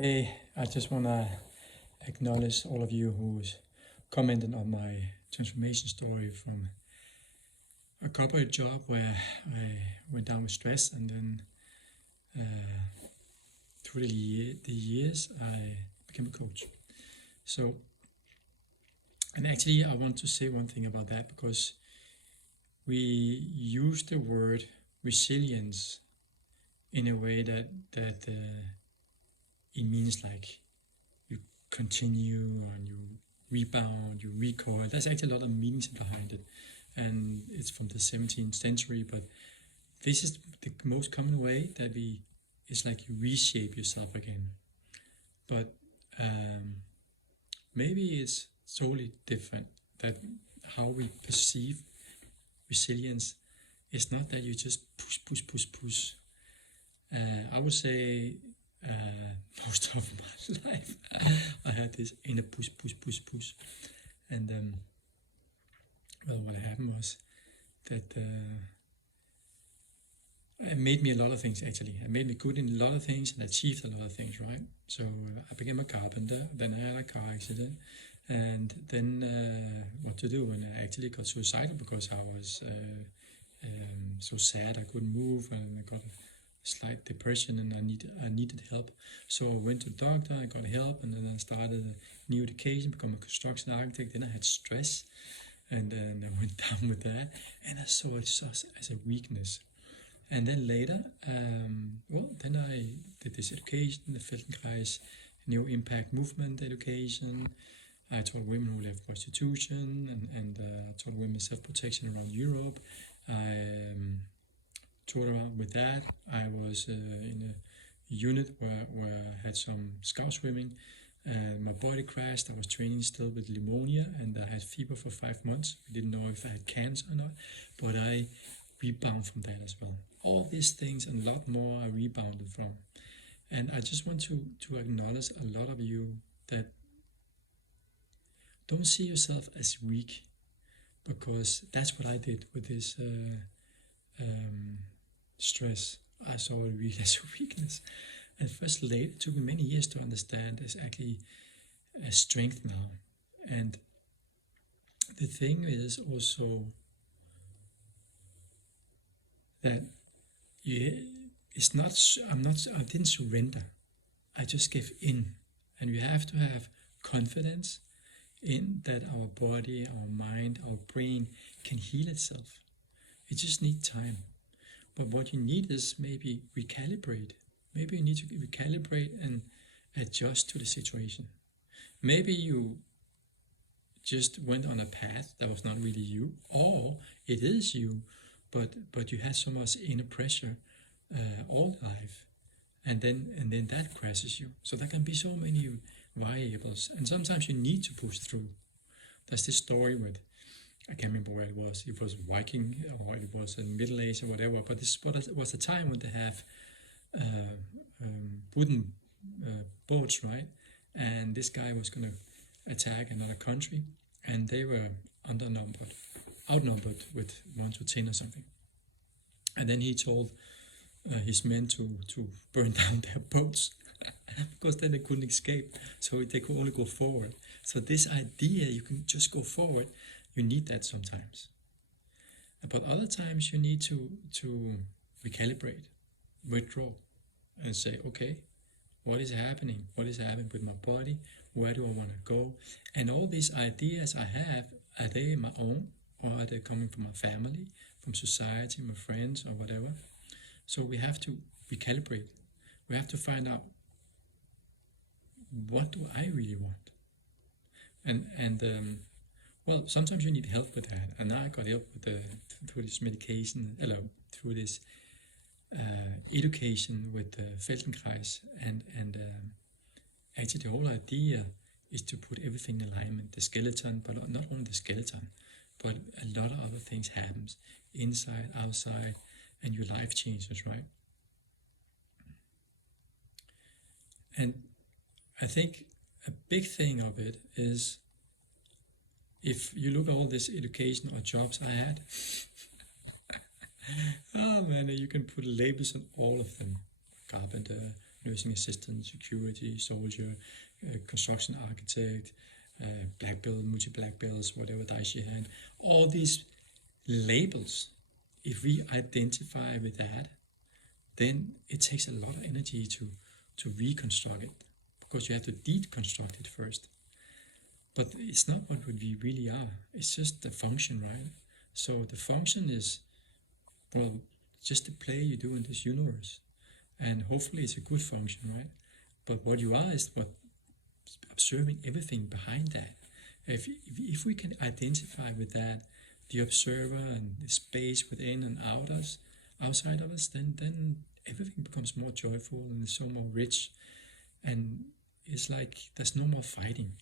Hey, I just want to acknowledge all of you who's commented on my transformation story from a corporate job where I went down with stress, and then through the years I became a coach. So, and actually I want to say one thing about that, because we use the word resilience in a way that it means like you continue and you rebound, you recoil. There's actually a lot of meanings behind it, and it's from the 17th century. But this is the most common way that it's like you reshape yourself again. But maybe it's totally different. That how we perceive resilience is not that you just push. I would say most of my life I had this inner push, and well, what happened was that it made me a lot of things. Actually, it made me good in a lot of things and achieved a lot of things, right? So I became a carpenter, then I had a car accident, and then what to do when I actually got suicidal because I was so sad I couldn't move, and I got a slight depression, and I needed help. So I went to the doctor, I got help, and then I started a new education, become a construction architect. Then I had stress, and then I went down with that, and I saw it just as a weakness. And then later, then I did this education, the Feldenkrais New Impact Movement education. I taught women who left prostitution, and taught women self-protection around Europe. I toured around with that. I was in a unit where I had some scout swimming. My body crashed. I was training still with pneumonia, and I had fever for 5 months. I didn't know if I had cancer or not, but I rebound from that as well. All these things and a lot more I rebounded from. And I just want to acknowledge a lot of you that don't see yourself as weak, because that's what I did with this stress. I saw it really as a weakness. And first later, it took me many years to understand it's actually a strength now. And the thing is also that it's not, I didn't surrender. I just gave in. And we have to have confidence in that our body, our mind, our brain can heal itself. It just needs time. But what you need is maybe recalibrate. Maybe you need to recalibrate and adjust to the situation. Maybe you just went on a path that was not really you, or it is you, but you had so much inner pressure all life, and then that crashes you. So there can be so many variables, and sometimes you need to push through. There's this story with, I can't remember where it was. It was Viking, or it was in Middle Age or whatever. But this was a time when they have wooden boats, right? And this guy was going to attack another country, and they were outnumbered with 1 to 10 or something. And then he told his men to burn down their boats because then they couldn't escape. So they could only go forward. So this idea, you can just go forward, you need that sometimes. But other times you need to recalibrate, withdraw, and say, okay, what is happening? What is happening with my body? Where do I want to go? And all these ideas I have, are they my own, or are they coming from my family, from society, my friends, or whatever? So we have to recalibrate. We have to find out, what do I really want? And well, sometimes you need help with that. And I got help with through this medication, through this education with the Feldenkrais, and actually the whole idea is to put everything in alignment, the skeleton, but not only the skeleton, but a lot of other things happens inside, outside, and your life changes, right? And I think a big thing of it is, if you look at all this education or jobs I had, oh man, you can put labels on all of them: carpenter, nursing assistant, security, soldier, construction architect, black belt, multi-black belts, whatever dice you had. All these labels, if we identify with that, then it takes a lot of energy to reconstruct it, because you have to deconstruct it first. But it's not what we really are. It's just the function, right? So the function is, well, just the play you do in this universe. And hopefully it's a good function, right? But what you are is what observing everything behind that. If we can identify with that, the observer and the space within and outside of us, then everything becomes more joyful and it's so more rich. And it's like there's no more fighting.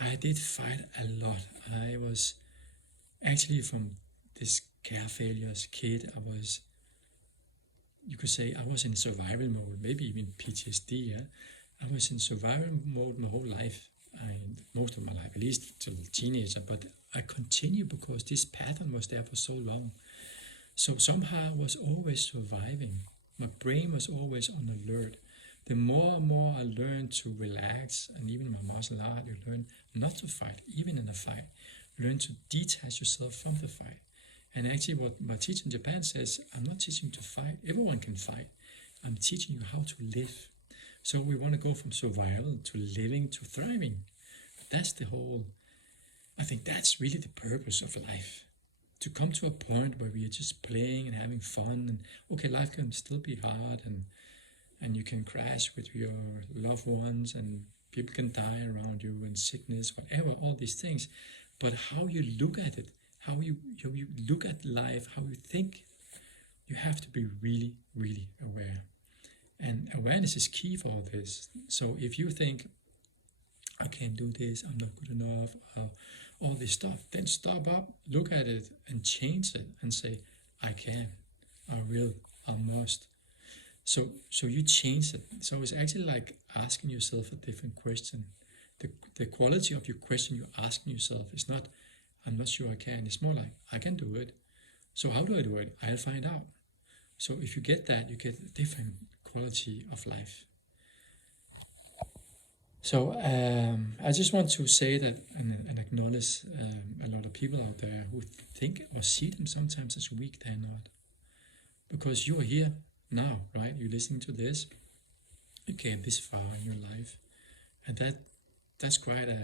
I did fight a lot. I was actually, from this care failure as a kid, you could say I was in survival mode, maybe even PTSD. Yeah? I was in survival mode my whole life, most of my life, at least till teenager, but I continued because this pattern was there for so long. So somehow I was always surviving. My brain was always on alert. The more and more I learned to relax, and even in my martial art, you learn not to fight, even in a fight. Learn to detach yourself from the fight. And actually what my teacher in Japan says, I'm not teaching you to fight. Everyone can fight. I'm teaching you how to live. So we want to go from survival to living to thriving. That's the whole, I think that's really the purpose of life. To come to a point where we are just playing and having fun. And okay, life can still be hard, and you can crash with your loved ones, and people can die around you, and sickness, whatever, all these things. But how you look at it, how you look at life, how you think, you have to be really, really aware. And awareness is key for all this. So if you think, I can't do this, I'm not good enough, all this stuff, then stop up, look at it and change it and say, I can, I will, I must. So you change it. So it's actually like asking yourself a different question. The quality of your question you're asking yourself is not, I'm not sure I can. It's more like, I can do it. So how do I do it? I'll find out. So if you get that, you get a different quality of life. So I just want to say that and acknowledge a lot of people out there who think or see them sometimes as weak. They're not. Because you're here now, right? You're listening to this. You came this far in your life. And that's quite a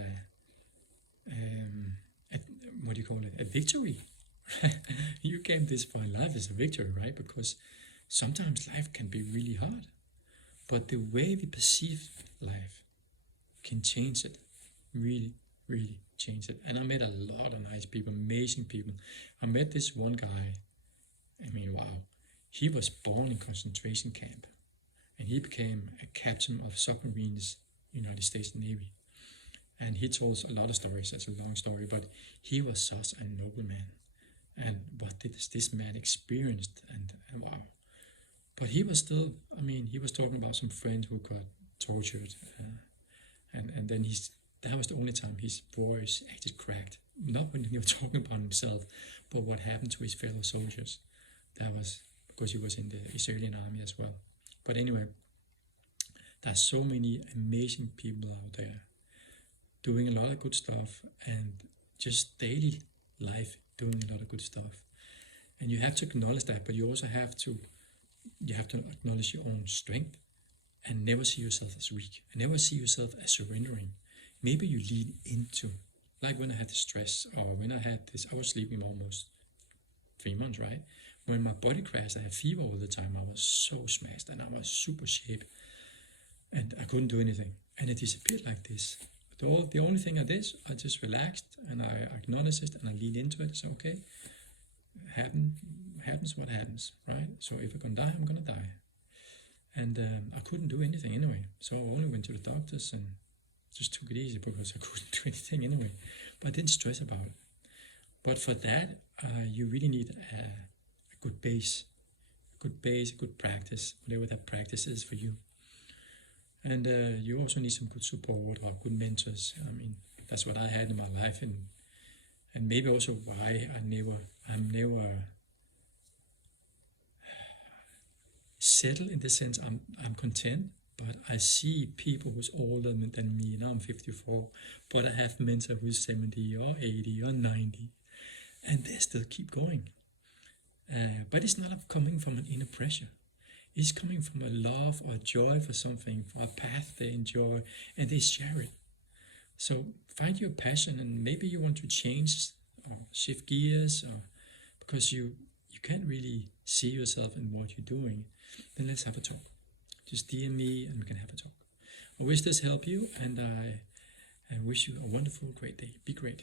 what do you call it? A victory. You came this far in life is a victory, right? Because sometimes life can be really hard. But the way we perceive life can change it. Really, really change it. And I met a lot of nice people, amazing people. I met this one guy. I mean, wow. He was born in concentration camp. And he became a captain of submarines, United States Navy. And he told a lot of stories. That's a long story. But he was such a noble man. And what did this man experienced? And wow. But he was still, I mean, he was talking about some friends who got tortured. And then that was the only time his voice actually cracked. Not when he was talking about himself, but what happened to his fellow soldiers. That was because he was in the Israeli army as well. But anyway, there's so many amazing people out there doing a lot of good stuff, and just daily life doing a lot of good stuff. And you have to acknowledge that, but you also have to acknowledge your own strength and never see yourself as weak, and never see yourself as surrendering. Maybe you lean into, like when I had the stress, or when I had this, I was sleeping almost 3 months, right? When my body crashed, I had fever all the time. I was so smashed and I was super shape, and I couldn't do anything. And it disappeared like this. The only thing I did, I just relaxed and I acknowledged it and I leaned into it. So okay, happens what happens, right? So if I'm gonna die, I'm gonna die. And I couldn't do anything anyway. So I only went to the doctors and just took it easy because I couldn't do anything anyway. But I didn't stress about it. But for that, you really need a good base, good practice, whatever that practice is for you. And you also need some good support or good mentors. I mean, that's what I had in my life, and maybe also why I'm never settled in the sense I'm content, But I see people who's older than me. Now I'm 54, but I have mentors who's 70 or 80 or 90, and they still keep going. But it's not coming from an inner pressure. It's coming from a love or a joy for something, for a path they enjoy, and they share it. So find your passion, and maybe you want to change or shift gears, or because you can't really see yourself in what you're doing. Then let's have a talk. Just DM me and we can have a talk. I wish this helped you, and I wish you a wonderful, great day. Be great.